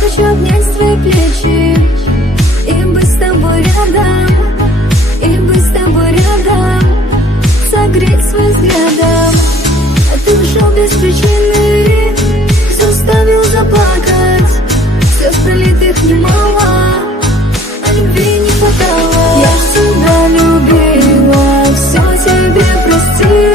Хочу обнять твои плечи и быть с тобой рядом, и быть с тобой рядом, согреть своим взглядом. А ты ушел без причины, заставил заплакать. Слез пролитых немало, а любви не хватало. Я ж тебя любила, все тебе простила.